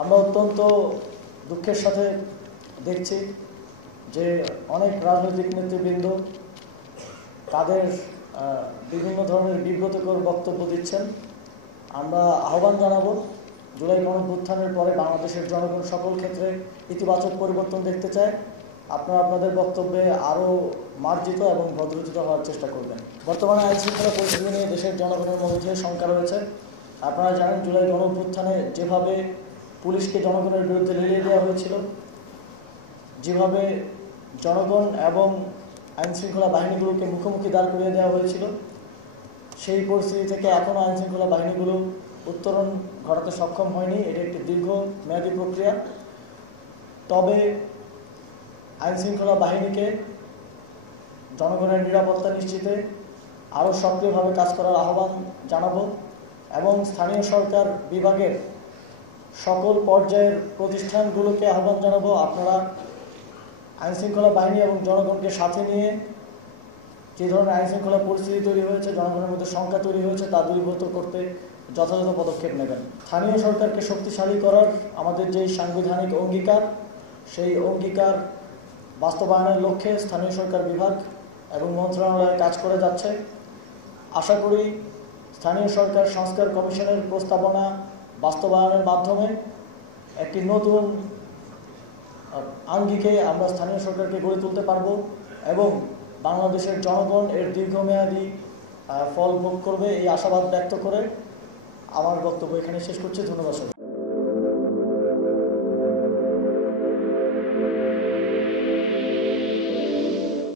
আমরা অত্যন্ত দুঃখের সাথে দেখছি যে অনেক রাজনৈতিক নেতৃবৃন্দ তাদের বিভিন্ন ধরনের বিব্রতকর বক্তব্য দিচ্ছেন। আমরা আহ্বান জানাবো, জুলাই গণঅভ্যুত্থানের পরে বাংলাদেশের জনগণ সকল ক্ষেত্রে ইতিবাচক পরিবর্তন দেখতে চায়। আপনারা আপনাদের বক্তব্যে আরও মার্জিত এবং ভদ্রচিত হওয়ার চেষ্টা করবেন। বর্তমানে আইনশৃঙ্খলা পরিস্থিতি নিয়ে দেশের জনগণের মধ্যে শঙ্কা রয়েছে। আপনারা জানেন, জুলাই গণঅভ্যুত্থানে যেভাবে পুলিশকে জনগণের বিরুদ্ধে লেলিয়ে দেওয়া হয়েছিল, যেভাবে জনগণ এবং আইনশৃঙ্খলা বাহিনীগুলোকে মুখোমুখি দাঁড় করিয়ে দেওয়া হয়েছিল, সেই পরিস্থিতি থেকে এখনও আইনশৃঙ্খলা বাহিনীগুলো উত্তরণ ঘটাতে সক্ষম হয়নি। এটি একটি দীর্ঘমেয়াদী প্রক্রিয়া। তবে আইনশৃঙ্খলা বাহিনীকে জনগণের নিরাপত্তা নিশ্চিতে আরও সক্রিয়ভাবে কাজ করার আহ্বান জানাবো এবং স্থানীয় সরকার বিভাগের সকল পর্যায়ের প্রতিষ্ঠানগুলোকে আহ্বান জানাবো, আপনারা আইনশৃঙ্খলা বাহিনী এবং জনগণকে সাথে নিয়ে যে ধরনের আইনশৃঙ্খলা পরিস্থিতি তৈরি হয়েছে, জনগণের মধ্যে শঙ্কা তৈরি হয়েছে, তা দূরীভূত করতে যথাযথ পদক্ষেপ নেবেন। স্থানীয় সরকারকে শক্তিশালী করার আমাদের যে সাংবিধানিক অঙ্গীকার, সেই অঙ্গীকার বাস্তবায়নের লক্ষ্যে স্থানীয় সরকার বিভাগ এবং মন্ত্রণালয় কাজ করে যাচ্ছে। আশা করি স্থানীয় সরকার সংস্কার কমিশনের প্রস্তাবনা বাস্তবায়নের মাধ্যমে একটি নতুন আঙ্গিকে আমরা স্থানীয় সরকারকে গড়ে তুলতে পারব এবং বাংলাদেশের জনগণ এর দীর্ঘমেয়াদী ফল ভোগ করবে, এই আশাবাদ ব্যক্ত করে আমার বক্তব্য এখানে শেষ করছি। ধন্যবাদ।